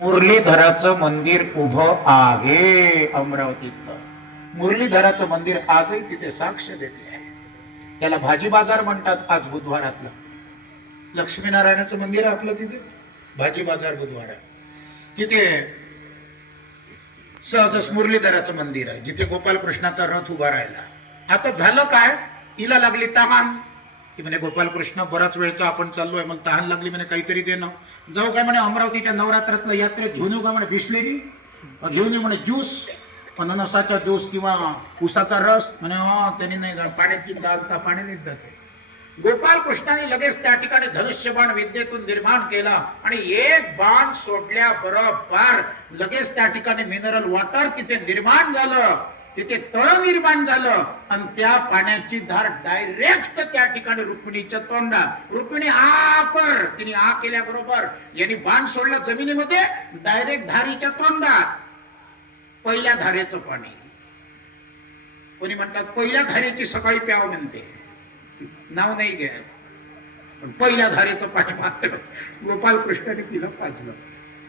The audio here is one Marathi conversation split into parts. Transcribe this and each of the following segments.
मुरलीधराचं मंदिर उभं आहे अमरावतीत. मुरलीधराचं मंदिर आजही तिथे साक्ष देते आहे. त्याला भाजी बाजार म्हणतात. आज बुधवारातलं लक्ष्मीनारायणाचं मंदिर आहे आपलं, तिथे भाजी बाजार बुधवार आहे. तिथे सहजच मुरलीधराचं मंदिर आहे, जिथे गोपालकृष्णाचा रथ उभा राहिला. आता झालं काय, हिला लागली तहान. की म्हणे गोपालकृष्ण बराच वेळचा आपण चाललोय, मला तहान लागली, म्हणे काहीतरी दे ना. जाऊ काय म्हणे अमरावतीच्या नवरात्रातलं यात्रेत घेऊन येऊ का म्हणे बिस्लेरी, घेऊन येऊ म्हणे ज्यूस, अननसाचा ज्यूस किंवा उसाचा रस. म्हणे हा त्यांनी नाही, पाण्याची दालता पाण्यानेच जाते. गोपालकृष्णाने लगेच त्या ठिकाणी धनुष्यबाण विद्येतून निर्माण केला आणि एक बाण सोडल्या बरोबर लगेच त्या ठिकाणी मिनरल वॉटर तिथे निर्माण झालं, तिथे तळ निर्माण झालं आणि त्या पाण्याची धार डायरेक्ट त्या ठिकाणी रुक्मिणीच्या तोंडात. रुक्मिणी आ कर, तिने आ केल्याबरोबर यांनी बाण सोडला जमिनीमध्ये, डायरेक्ट धारीच्या तोंडात. पहिल्या धारेचं पाणी, कोणी म्हणतात पहिल्या धारेची सकाळी प्याव म्हणते, नाव नाही घ्या, पण पहिल्या धारेचं पाणी मात्र गोपालकृष्णाने तिला पाजलं.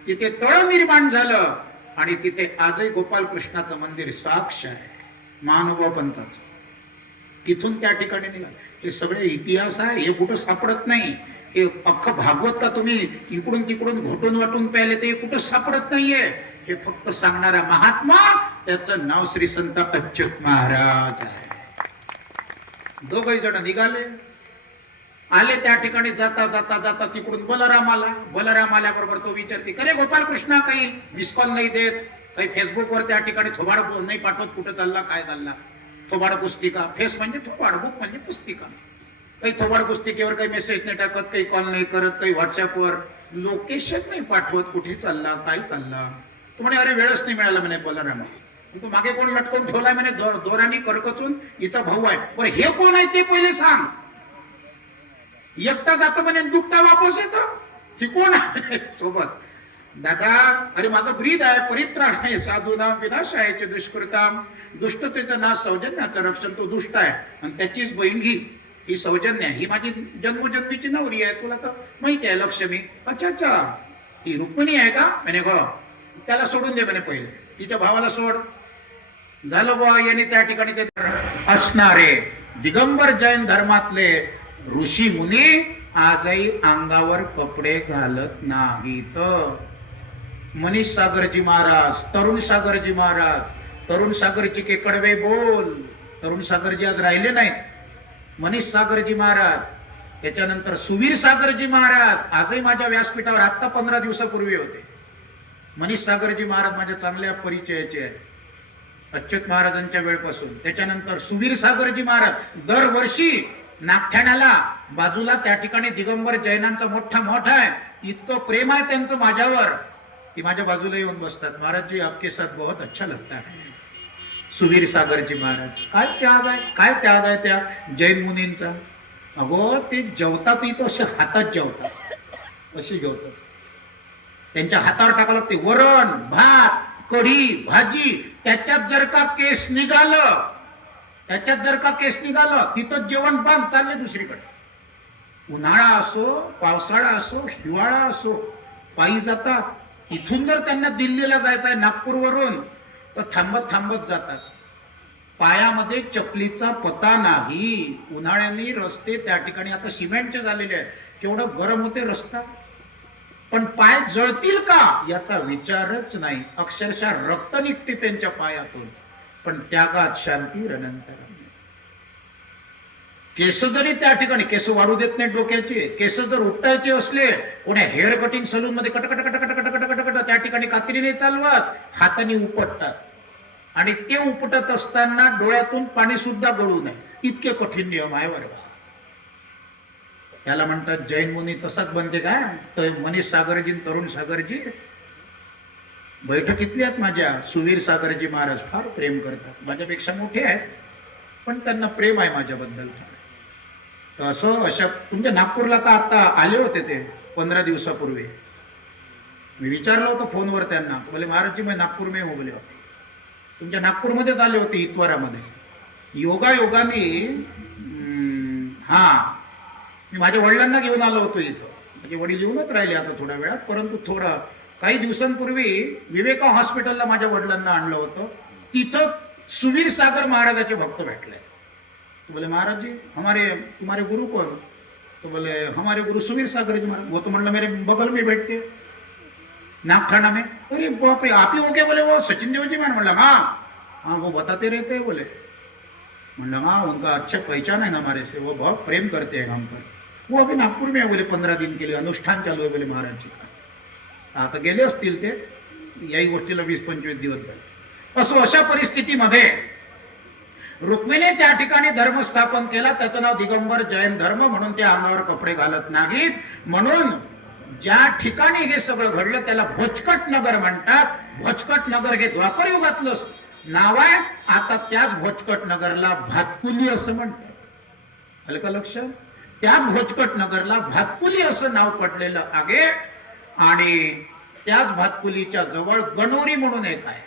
तिथे तळ निर्माण झालं आणि तिथे आजही गोपालकृष्णाचं मंदिर साक्ष आहे, महानुभाव पंथाचं. तिथून त्या ठिकाणी निघाल. हे सगळे इतिहास आहे, हे कुठं सापडत नाही. हे अख्खं भागवत का तुम्ही इकडून तिकडून घोटून वाटून प्यायले, ते कुठं सापडत नाहीये. हे फक्त सांगणारा महात्मा, त्याचं नाव श्री संत अच्युत महाराज आहे. दोघही जण निघाले, आले त्या ठिकाणी. जाता जाता जाता तिकडून बलराम आल्याबरोबर तो विचारते, अरे गोपालकृष्णा काही मिस कॉल नाही देत, काही फेसबुकवर त्या ठिकाणी थोबाड नाही पाठवत, कुठं चालला काय चालला. थोबाड पुस्तिका, फेस म्हणजे थोबाड, बुक म्हणजे पुस्तिका. काही थोबाड पुस्तिकेवर काही मेसेज नाही टाकत, काही कॉल नाही करत, काही व्हॉट्सअपवर लोकेशन नाही पाठवत, कुठे चालला काय चालला. तो म्हणे अरे वेळच नाही मिळाला म्हणे बलराम. तो मागे कोण लटकवून ठेवलाय म्हणे दोरानी करकचून, हिचा भाऊ आहे. पण हे कोण आहे ते पहिले सांग. एकटा जातो म्हणे दुखता वापस येतो, ही कोण आहे सोबत. दादा अरे माझं ब्रीद आहे, परित्राण आहे, साधूनाम विनाश आहे दुष्कृताम, दुष्टतेचं नाश सौजन्याचं रक्षण. तो दुष्ट आहे आणि त्याचीच बहीण ही सौजन्य, ही माझी जन्मजन्मीची नवरी आहे, तुला तर माहिती आहे लक्ष्मी. अच्छा अच्छा, ही रुक्मिणी आहे का म्हणे. हो, त्याला सोडून दे म्हणे, पहिले तिच्या भावाला सोड. झालं बा. यांनी त्या ठिकाणी ते असणारे दिगंबर जैन धर्मातले ऋषी मुनी आजही अंगावर कपडे घालत नाहीत. मनीष सागरजी महाराज, तरुण सागरजी महाराज, तरुण सागरजी के कडवे बोल. तरुण सागरजी आज राहिले नाहीत. मनीष सागरजी महाराज, त्याच्यानंतर सुवीर सागरजी महाराज आजही माझ्या व्यासपीठावर आत्ता 15 दिवसापूर्वी होते. मनीष सागरजी महाराज माझ्या चांगल्या परिचयाचे आहेत, अच्युत महाराजांच्या वेळपासून. त्याच्यानंतर सुवीर सागरजी महाराज दरवर्षी नागठाण्याला बाजूला त्या ठिकाणी दिगंबर जैनांचा मोठा आहे, इतकं प्रेम आहे त्यांचं माझ्यावर की माझ्या बाजूला येऊन बसतात. महाराज जी आपके साथ बहुत अच्छा लगता है. सुवीर सागरजी महाराज, काय त्याग आहे त्या जैन मुनींचा. अगो ते जेवतात इथं असे हातात जेवतात, असे जेवतात. त्यांच्या हातावर टाकावं लागते वरण भात कढी भाजी. त्याच्यात जर का केस निघालं, तिथं जेवण बंद, चालले दुसरीकडे. उन्हाळा असो, पावसाळा असो, हिवाळा असो, पायी जातात. इथून जर त्यांना दिल्लीला जायचं आहे नागपूरवरून, तर थांबत जातात. पायामध्ये चपलीचा पता नाही. उन्हाळ्याने रस्ते त्या ठिकाणी आता सिमेंटचे झालेले आहेत, केवढं गरम होते रस्ता, पण पाय जळतील का याचा विचारच नाही. अक्षरशः रक्त निघते त्यांच्या पायातून, पण त्यागात शांती अनंतर. केस जरी त्या ठिकाणी, केस वाढू देत नाही डोक्याचे, केस जर उपटायचे असले, कोण्या हेअर कटिंग सलून मध्ये कटकट त्या ठिकाणी कात्रीने चालवत, हाताने उपटतात. आणि ते उपटत असताना डोळ्यातून पाणी सुद्धा गळू नये, इतके कठीण नियम आहे बरं. त्याला म्हणतात जैन मुनी. तसाच बनते का तर मनीष सागरजी, तरुण सागरजी बैठकीतले आहेत माझ्या. सुवीर सागरजी महाराज फार प्रेम करतात, माझ्यापेक्षा मोठे आहेत, पण त्यांना प्रेम आहे माझ्याबद्दल. तर असं अशा तुमच्या नागपूरला तर आता आले होते ते 15 दिवसापूर्वी. मी विचारलं होतं फोनवर त्यांना, बोले महाराजजी मैं नागपूर में हो. बोले तुमच्या नागपूरमध्येच आले होते, इतवारामध्ये. योगाने मी माझ्या वडिलांना घेऊन आलो होतो इथं. माझे वडील येऊनच राहिले आता थोड्या वेळात, परंतु थोडं काही दिवसांपूर्वी विवेका हॉस्पिटलला माझ्या वडिलांना आणलं होतं. तिथं सुवीर सागर महाराजाचे भक्त भेटले. तो बोले महाराज जी हमारे तुम्हारे गुरु कौन? तो बोले हमारे गुरु सुवीर सागर जी महाराज. वो तो म्हणलं मेरे बगल में बैठते नागठाणा में. अरे बाप रे आप ही हो क्या? बोले वो सचिन देव जी. मैंने हाँ वो बताते रहते हैं. बोले मतलब हाँ उनका अच्छा पहचान है हमारे से, वो बहुत प्रेम करते हैं हम पर. वो अभी नागपूर में है बोले 15 दिन के लिए अनुष्ठान चालू आहे बोले महाराज जी का. आता गेले असतील ते, याही गोष्टीला 20-25 दिवस झाले. असो अशा परिस्थितीमध्ये रुक्मिणी त्या ठिकाणी धर्म स्थापन केला. त्याचं नाव दिगंबर जैन धर्म, म्हणून ते अंगावर कपडे घालत नाहीत. म्हणून ज्या ठिकाणी हे सगळं घडलं त्याला भोजकट नगर म्हणतात. भोजकट नगर हे द्वापर युगातलं नाव आहे. आता त्याच भोजकट नगरला भातकुली असं म्हणतात. आलं का लक्षात? त्याच भोजकट नगरला भातकुली असं नाव पडलेलं आहे. आणि त्याच भातकुलीच्या जवळ गणोरी म्हणून एक आहे.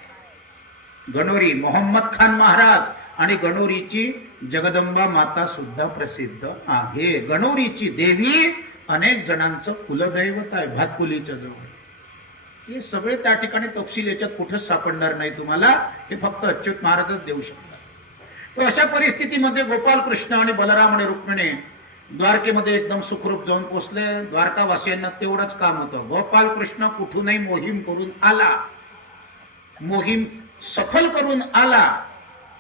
गणोरी मोहम्मद खान महाराज आणि गणोरीची जगदंबा माता सुद्धा प्रसिद्ध आहे. गणोरीची देवी अनेक जणांचं कुलदैवत आहे भातकुलीच्या जवळ. हे सगळे त्या ठिकाणी तपशील याच्यात कुठंच सापडणार नाही तुम्हाला. हे फक्त अच्युत महाराजच देऊ शकतात. तर अशा परिस्थितीमध्ये गोपाल कृष्ण आणि बलराम आणि रुक्मिणी द्वारकेमध्ये एकदम सुखरूप जाऊन पोहोचले. द्वारकावासियांना तेवढंच काम होतं. गोपाल कृष्ण कुठूनही मोहीम करून आला, मोहीम सफल करून आला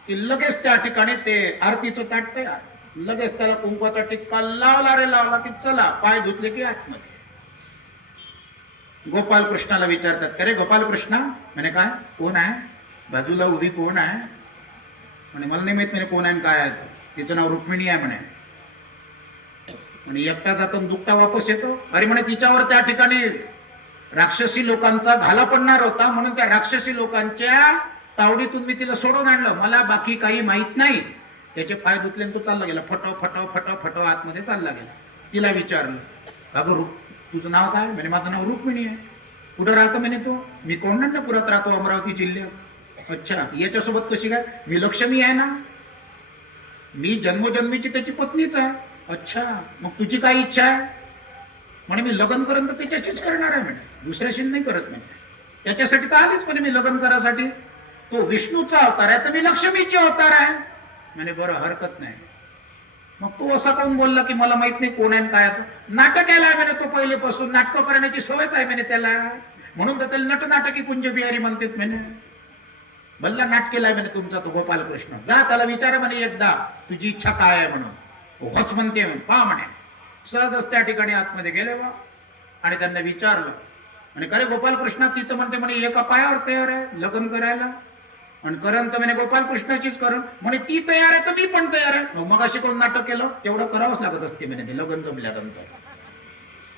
की लगेच त्या ठिकाणी ते आरतीचं ताट तयार. लगेच त्याला कुंकवाचा टिक्का लावला रे लावला की चला पाय धुतले की आतमध्ये. गोपाल कृष्णाला विचारतात अरे गोपाल कृष्णा म्हणे काय कोण आहे बाजूला उभी कोण आहे? म्हणे मला नाही माहित म्हणे कोण आहे काय आहे. तिचं नाव रुक्मिणी आहे म्हणे. आणि एकटा जातो दुखता वापस येतो. अरे म्हणे तिच्यावर त्या ठिकाणी राक्षसी लोकांचा घाला पडणार होता, म्हणून त्या राक्षसी लोकांच्या तावडीतून मी तिला सोडून आणलं. मला बाकी काही माहित नाही. त्याचे पाय धुतले तो चालला गेला. फटो फटो फटो फटो आतमध्ये चालला गेला. तिला विचारलं अगं तुझं नाव काय? म्हणजे माझं नाव रुक्मिणी आहे. कुठं राहतो म्हणे तो? मी कोंढाण्यापुरात राहतो अमरावती जिल्ह्यात. अच्छा याच्यासोबत कशी काय? मी लक्ष्मी आहे ना, मी जन्मोजन्मीची त्याची पत्नीच आहे. अच्छा मग तुझी काय इच्छा आहे? म्हणे मी लग्न करून तर त्याच्याशीच करणार आहे म्हणे, दुसऱ्याशी नाही करत म्हणे. त्याच्यासाठी तर आलीच म्हणे मी लग्न करायसाठी. तो विष्णूचा अवतार आहे तर मी लक्ष्मीची अवतार आहे म्हणे. बरं हरकत नाही. मग तो असा कोण बोलला की मला माहित नाही कोण आहे काय? नाटक केलाय म्हणे तो पहिलेपासून, नाटक करण्याची सवयच आहे म्हणे त्याला, म्हणून तर त्याला नटनाटकी कुंज बिहारी म्हणतात म्हणे. भल्ला नाट केलाय म्हणे तुमचा तो गोपाल कृष्ण. जा त्याला विचारा म्हणे एकदा तुझी इच्छा काय आहे म्हणून. होच म्हणते पहा म्हणे. सहजच त्या ठिकाणी आतमध्ये गेले वा आणि त्यांना विचारलं आणि अरे गोपाल कृष्ण तिथं म्हणते म्हणे एका पायावर तयार आहे लग्न करायला. आणि करण तर म्हणे गोपाल कृष्णाचीच करण म्हणे. ती तयार आहे तर मी पण तयार आहे. मग अशी कोण नाटक केलं? तेवढं करावंच लागत असते म्हणे ते लग्न जमल्यानंतर.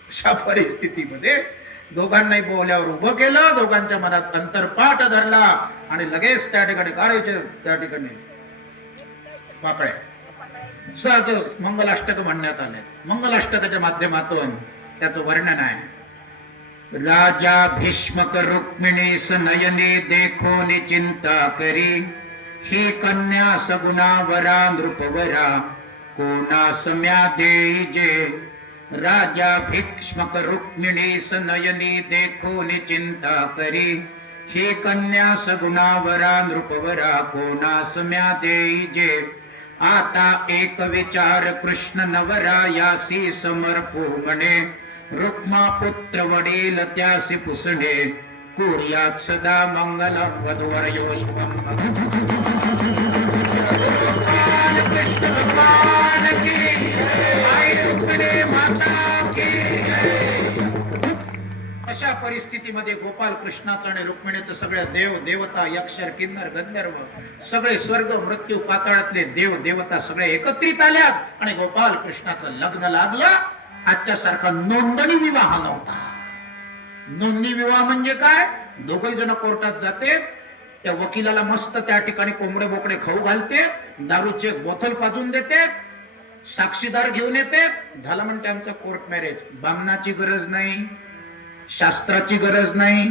अशा परिस्थितीमध्ये दोघांनाही बोल्यावर उभं केलं. दोघांच्या मनात अंतरपाठ धरला आणि लगेच त्या ठिकाणी काढायचे त्या ठिकाणी पाकळ्या. सहज मंगलाष्टक म्हणण्यात आले. मंगलाष्टकाच्या माध्यमातून त्याचं वर्णन आहे. राजा भीष्मक रुक्मिणी सनयने देखो नि चिंता करी, ही कन्या सगुणावरा नृपवरा कोणा सम्या देईजे. राजा भीष्मक रुक्मिणी सनयने देखो नि चिंता करी, ही कन्या सगुणावरा नृपवरा कोणा सम्या देईजे. आता एक विचार कृष्ण नवरायासी समर्पो म्हणे, रुक्मा पुत्र वडील त्यासी पुसणे कुर्यात सदा मंगलम वधूवर योशुभम. अशा परिस्थितीमध्ये गोपाल कृष्णाचं आणि रुक्मिणीचं सगळे देव देवता यक्षर किन्नर गंधर्व सगळे स्वर्ग मृत्यू पाताळातले देव देवता सगळे एकत्रित आल्यात आणि गोपाल कृष्णाचं लग्न लागलं. आजच्या सारखा नोंदणी विवाह नव्हता. नोंदणी विवाह म्हणजे काय? दोघे जण कोर्टात जाते, त्या वकिलाला मस्त त्या ठिकाणी कोंबडे बोकडे खाऊ घालते, दारूचे बोतल पाजून देते, साक्षीदार घेऊन येते, झालं म्हणते आमचं कोर्ट मॅरेज. बामणाची गरज नाही, शास्त्राची गरज नाही,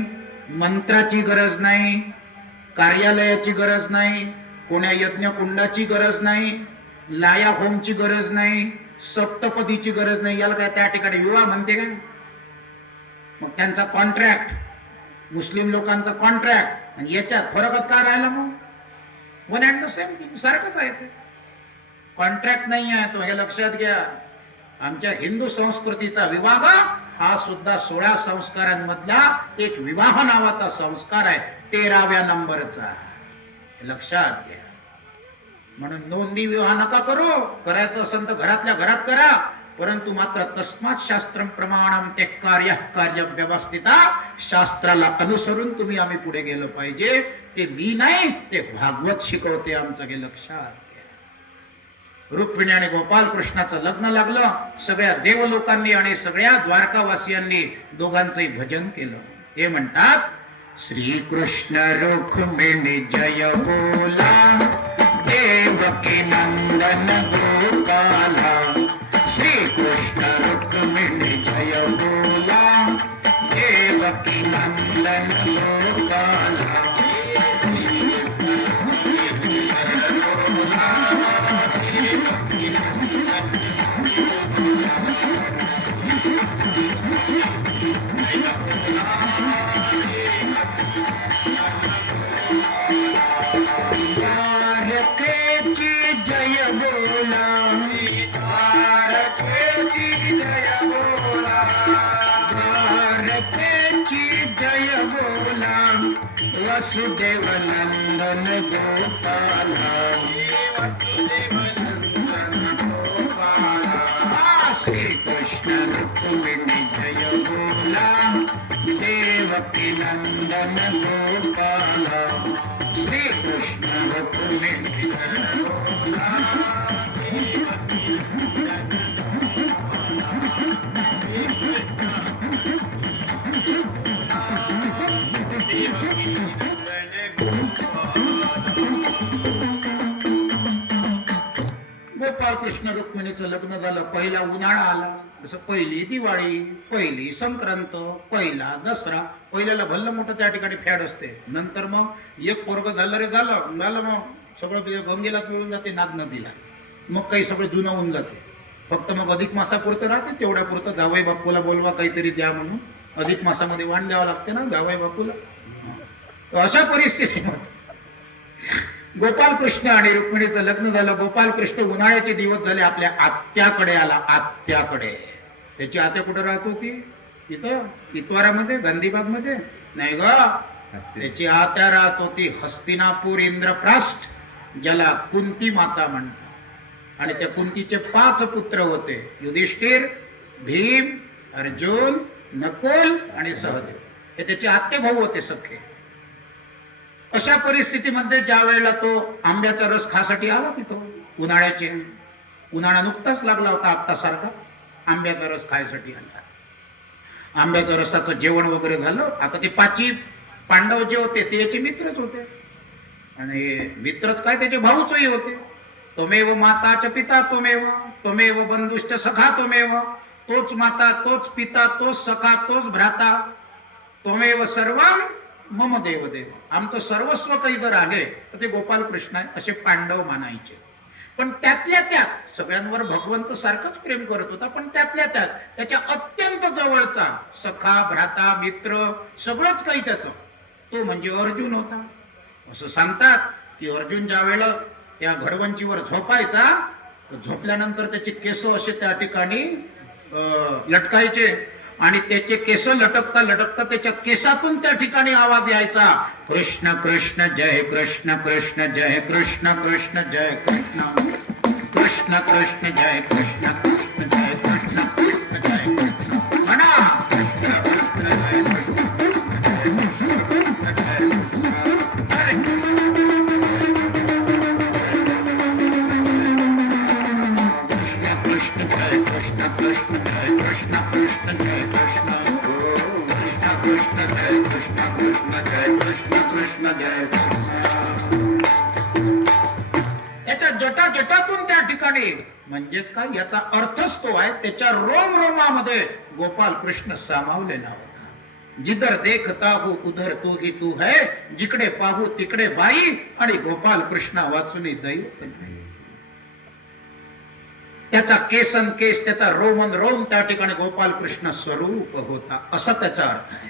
मंत्राची गरज नाही, कार्यालयाची गरज नाही, कोण्या यज्ञ कुंडाची गरज नाही, लाया होमची गरज नाही, सप्तपदीची गरज नाही. याला काय त्या ठिकाणी विवाह म्हणते का? मग त्यांचा कॉन्ट्रॅक्ट मुस्लिम लोकांचा कॉन्ट्रॅक्ट आणि याच्यात फरकच काय राहिला मग? One and the same thing, सारखंच आहे ते. कॉन्ट्रॅक्ट नाही आहे तो, हे लक्षात घ्या. आमच्या हिंदू संस्कृतीचा विवाह हा सुद्धा 16 संस्कारांमधला एक विवाह नावाचा संस्कार आहे, 13व्या नंबरचा. लक्षात घ्या. म्हणून नोंदी विवाह नका करू, करायचं असेल तर घरातल्या घरात करा, परंतु मात्र तस्मात् शास्त्रम प्रमाणम ते कार्य व्यवस्थिता, शास्त्राला अनुसरून तुम्ही आम्ही पुढे गेलं पाहिजे. ते मी नाही, ते भागवत शिकवते आमचं, हे लक्षात घ्या. रुक्मिणी आणि गोपाल कृष्णाचं लग्न लागलं. सगळ्या देवलोकांनी आणि सगळ्या द्वारकावासियांनी दोघांचंही भजन केलं. हे म्हणतात, श्रीकृष्ण रुक्मिणी जय बोला, देवकी नंदन गोपाला. श्रीकृष्ण रुक्मिणी जय बोला, देवकी नंदन गोपाला. वसुदेव नंदन गोपाला. श्री कृष्ण रुक्मिणी जय बोला, देवकी नंदन गोपाला. श्री कृष्ण रुक्मिणी जय बोला. गोपाल कृष्ण रुक्मिणीचं लग्न झालं. पहिला उन्हाळा आला, जसं पहिली दिवाळी, पहिली संक्रांत, पहिला दसरा. पहिल्याला भल्लं मोठं त्या ठिकाणी फॅड असते. नंतर मग एक पोरग झालं रे झालं मग सगळं गंगेला मिळून जाते, नाग नदीला. मग काही सगळं जुनं होऊन जाते. फक्त मग अधिक मासापुरतं राहते, तेवढ्या पुरतं जावई बापूला बोलवा काहीतरी द्या म्हणून. अधिक मासामध्ये वाण द्यावं लागते ना जावई बापूला. अशा परिस्थितीमध्ये गोपाल कृष्ण आणि रुक्मिणीचं लग्न झालं. गोपाल कृष्ण उन्हाळ्याचे दिवस झाले, आपल्या आत्याकडे आला. आत्याकडे. त्याची आत्या कुठे राहत होती? इथं इतवारामध्ये, गांधीबाग मध्ये नाही ग. त्याची आत्या राहत होती हस्तिनापूर इंद्रप्रस्थ, ज्याला कुंती माता म्हणतात. आणि त्या कुंतीचे 5 पुत्र होते, युधिष्ठिर, भीम, अर्जुन, नकुल आणि सहदेव. हे त्याचे आत्ते भाऊ होते सख्खे. अशा परिस्थितीमध्ये ज्या वेळेला तो आंब्याचा रस खासाठी आला तिथं, उन्हाळा नुकताच लागला होता आत्तासारखा, आंब्याचा रस खायसाठी आला. आंब्याच्या रसाचं जेवण वगैरे झालं. आता ते 5 पांडव जे होते ते याचे मित्रच होते. आणि मित्रच काय, त्याचे भाऊचही होते. त्वमेव माता च पिता त्वमेव बंधुश्च सखा त्वमेव. तोच माता, तोच पिता, तोच सखा, तोच भ्राता. त्वमेव सर्वम मम देवदेव. आमचं सर्वस्व काही जर आले तर ते गोपाल कृष्ण आहे, असे पांडव मानायचे. पण त्यातल्या त्यात सगळ्यांवर भगवंत सारखंच प्रेम करत होता. पण त्यातल्या त्यात त्याच्या अत्यंत जवळचा सखा, भ्राता, मित्र सगळंच काही त्याचं, तो म्हणजे अर्जुन होता. असं सांगतात की अर्जुन ज्या वेळेला त्या घडवंचीवर झोपायचा, झोपल्यानंतर त्याचे केस असे त्या ठिकाणी लटकायचे. आणि त्याचे केस लटकता लटकता त्याच्या केसातून त्या ठिकाणी आवाज यायचा, कृष्ण कृष्ण जय कृष्ण, कृष्ण जय कृष्ण, कृष्ण जय कृष्ण, कृष्ण कृष्ण जय कृष्ण, कृष्ण जय कृष्ण, कृष्ण जय कृष्ण. म्हणा त्याच्या जटाजटातून त्या ठिकाणी, म्हणजेच काय, याचा अर्थच तो आहे, त्याच्या रोम रोमामध्ये गोपाल कृष्ण सामावलेला होता. जिधर देखता हो उधर तू ही तू है, जिकडे पाहू तिकडे बाई, आणि गोपाल कृष्ण वाचुनी दैवत. त्याचा केसन केस, त्याचा रोमन रोम त्या ठिकाणी गोपाल कृष्ण स्वरूप होता, असा त्याचा अर्थ आहे.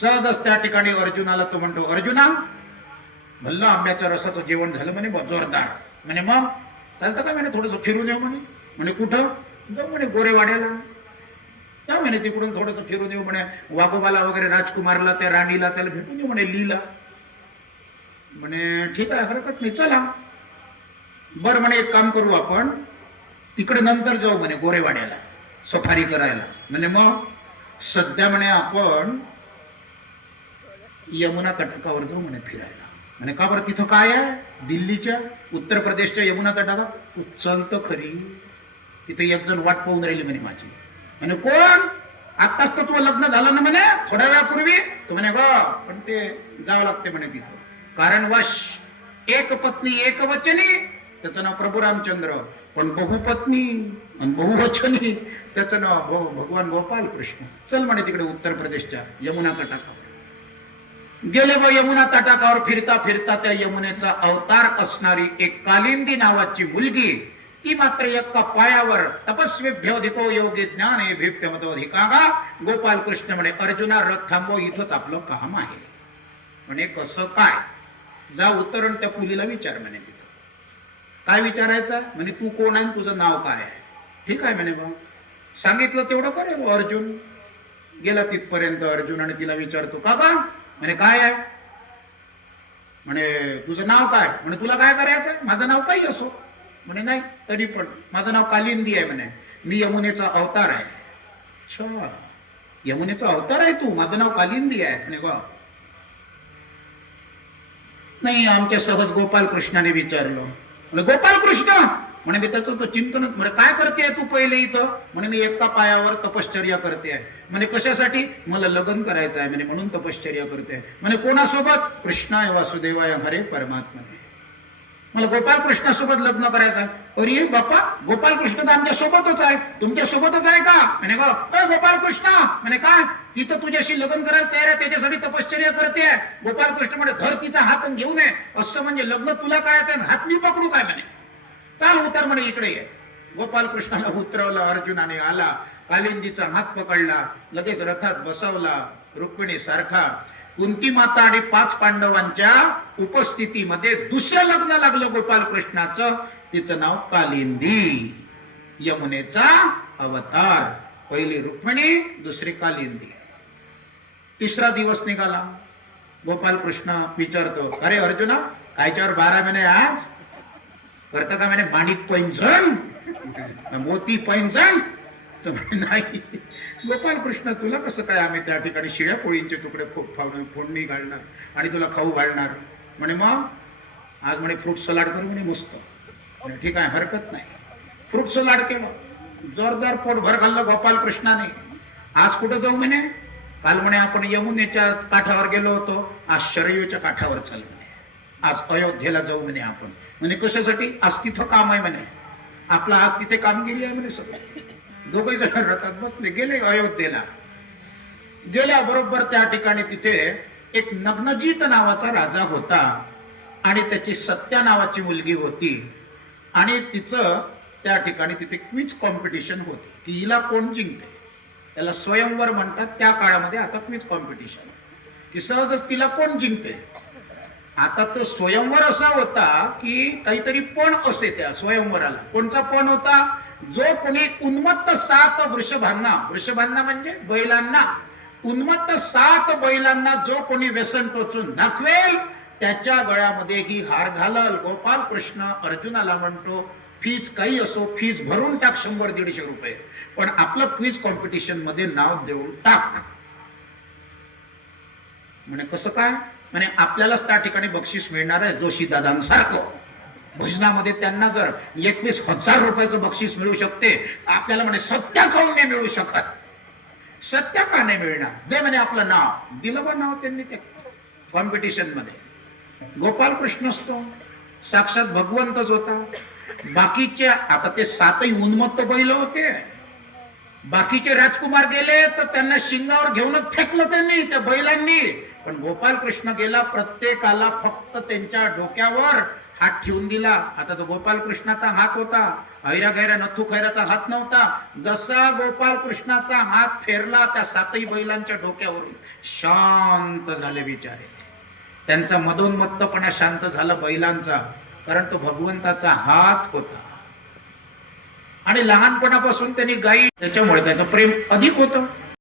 सहजच त्या ठिकाणी अर्जुनाला तो म्हणतो, अर्जुना भल्ला आंब्याच्या रसाचं जेवण झालं म्हणे जोरदार. म्हणे मग चालतं का म्हणे थोडंसं फिरून येऊ म्हणे. म्हणे कुठं? जाऊ म्हणे गोरेवाड्याला. जा म्हणे तिकडून थोडंसं फिरून येऊ म्हणे, वाघोबाला वगैरे राजकुमारला त्या राणीला त्याला भेटून येऊ म्हणे लीला. म्हणे ठीक आहे हरकत नाही चला. बरं म्हणे एक काम करू आपण तिकडे नंतर जाऊ म्हणे गोरेवाड्याला सफारी करायला. म्हणे मग सध्या म्हणे आपण यमुना तटाकावर जाऊ म्हणे फिरायला. म्हणे का बरं तिथं काय आहे? दिल्लीच्या उत्तर प्रदेशच्या यमुना तटाका. तू चलत खरी तिथे एक जण वाट पाहून राहिली म्हणे माझी. म्हणे कोण? आत्ताच तर तुझं लग्न झालं ना म्हणे थोड्या वेळापूर्वी. तो म्हणे ग पण ते जावं लागते म्हणे तिथं कारणवश. एक पत्नी एक वचनी त्याचं नाव प्रभू रामचंद्र, पण बहुपत्नी आणि बहुवचनी त्याचं नाव भगवान गोपाल कृष्ण. चल म्हणे तिकडे उत्तर प्रदेशच्या यमुना तटाकावर. गेले व यमुना तटाकावर फिरता फिरता त्या यमुनेचा अवतार असणारी एक कालिंदी नावाची मुलगी, ती मात्र एका पायावर तपस्वीभ्योधिको योगी ज्ञाने भिप्यमतोधिकागा. गोपाल कृष्ण म्हणे अर्जुना रथ थांबव इथंच आपलं काम आहे. म्हणे कसं काय? जा उतरण त्या मुलीला विचार म्हणे. तिथं काय विचारायचं? म्हणे तू कोण आहे तुझं नाव काय आहे? ठीक आहे म्हणे मग सांगितलं तेवढं करेल. अर्जुन गेला तिथपर्यंत. अर्जुन आणि तिला विचारतो का गा? म्हणे काय आहे? म्हणे तुझं नाव काय? म्हणे तुला काय करायचं? माझं नाव काही असो. म्हणे नाही तरी पण माझं नाव कालिंदी आहे म्हणे, मी यमुनेचा अवतार आहे. अच्छा यमुनेचा अवतार आहे तू? माझं नाव कालिंदी आहे. म्हणे वा नाही आमच्या सहज गोपाल कृष्णाने विचारलं. गोपाल कृष्ण? म्हणे मी त्याचं तो चिंतन. म्हणे काय करते तू पहिले इथं? म्हणे मी एका पायावर तपश्चर्या करते आहे. म्हणे कशासाठी? मला लग्न करायचं आहे म्हणे म्हणून तपश्चर्या करते. म्हणे कोणासोबत? कृष्णाय वासुदेवाय हरे परमात्मा. मला गोपाल कृष्णासोबत लग्न करायचं आहे. अरे बाप्पा गोपाल कृष्ण तर आमच्या सोबतच आहे. तुमच्या सोबतच आहे का? म्हणे गोपाल कृष्ण. म्हणे काय? तिथं तुझ्याशी लग्न करायला तयार आहे त्याच्यासाठी तपश्चर्या करते. गोपाल कृष्ण म्हणे धर तिचा हात घेऊन ये. असं म्हणजे लग्न तुला करायचं हात मी पकडू काय? म्हणे काल उतर म्हणे इकडे ये. गोपाल कृष्णाला उतरवलं. अर्जुनाने आला कालिंदीचा हात पकडला, लगेच रथात बसवला. रुक्मिणी सारखा कुंती माता आणि 5 पांडवांच्या उपस्थितीमध्ये दुसरं लग्न लागलं गोपाल कृष्णाचं. तिचं नाव कालिंदी, यमुनेचा अवतार. पहिली रुक्मिणी, दुसरी कालिंदी. तिसरा दिवस निघाला. गोपाल कृष्ण विचारतो अरे अर्जुना कायच्यावर 12 महिने आज करता का? म्हणे माणिक पैंजण मोती पैंजण. तर म्हणे नाही गोपाल कृष्ण तुला कसं काय आम्ही त्या ठिकाणी शिळ्या पोळींचे तुकडे खूप फोडणी घालणार आणि तुला खाऊ घालणार. म्हणे मग आज म्हणे फ्रूट सलाड करू म्हणे मस्त. म्हणे ठीक आहे हरकत नाही. फ्रूट सलाड केलं. जोरदार पोटभर खाल्लं गोपाल कृष्णाने. आज कुठं जाऊ म्हणे? काल म्हणे आपण यमुनेच्या काठावर गेलो होतो, आज शरयूच्या काठावर चालू म्हणे. आज अयोध्येला जाऊ म्हणे आपण. म्हणे कशासाठी? आज तिथं काम आहे म्हणे आपला. आज तिथे कामगिरी आहे म्हणे सगळं. दोघे जण रथात बसले गेले अयोध्येला. गेल्याबरोबर त्या ठिकाणी तिथे एक नग्नजीत नावाचा राजा होता आणि त्याची सत्या नावाची मुलगी होती. आणि तिचं त्या ठिकाणी तिथे क्विज कॉम्पिटिशन होती की हिला कोण जिंकते. त्याला स्वयंवर म्हणतात त्या काळामध्ये. आता क्विज कॉम्पिटिशन की सहजच तिला कोण जिंकते. आता तो स्वयंवर असा होता की काहीतरी पण असे त्या स्वयंवराला. कोणचा पण होता? जो कोणी उन्मत्त 7 वृषभांना म्हणजे बैलांना, उन्मत्त 7 बैलांना जो कोणी व्यसन टोचून दाखवेल त्याच्या गळ्यामध्ये ही हार घालल. गोपाल कृष्ण अर्जुनाला म्हणतो फीज काही असो फीज भरून टाक 100-150 रुपये, पण आपलं क्विज कॉम्पिटिशन मध्ये नाव देऊन टाक. म्हणे कसं काय? म्हणे आपल्यालाच त्या ठिकाणी बक्षीस मिळणार आहे जोशी दादांसारखं. भजनामध्ये त्यांना जर 21,000 रुपयाचं बक्षीस मिळू शकते, आपल्याला म्हणे सत्या काऊन नाही मिळू शकत? सत्या का नाही मिळणार? दे म्हणे आपलं नाव. दिलं बा नाव त्यांनी त्या कॉम्पिटिशन मध्ये. गोपाल कृष्ण असतो साक्षात भगवंतच होता. बाकीचे आता ते 7ही उन्मत्त बैल होते. बाकीचे राजकुमार गेले तर त्यांना शिंगावर घेऊनच फेकलं त्यांनी त्या बैलांनी. पण गोपाल कृष्ण गेला प्रत्येकाला फक्त त्यांच्या डोक्यावर हात ठेवून दिला. आता तो गोपाल कृष्णाचा हात होता, ऐरा गैरा नथू खैराचा हात नव्हता. जसा गोपाल कृष्णाचा हात फेरला त्या सातही बैलांच्या डोक्यावरून शांत झाले बिचारे. त्यांचा मदोन्मत्तपणा शांत झाला बैलांचा, कारण तो भगवंताचा हात होता. आणि लहानपणापासून त्यांनी गायी, त्याच्यामुळे त्याचं प्रेम अधिक होतं.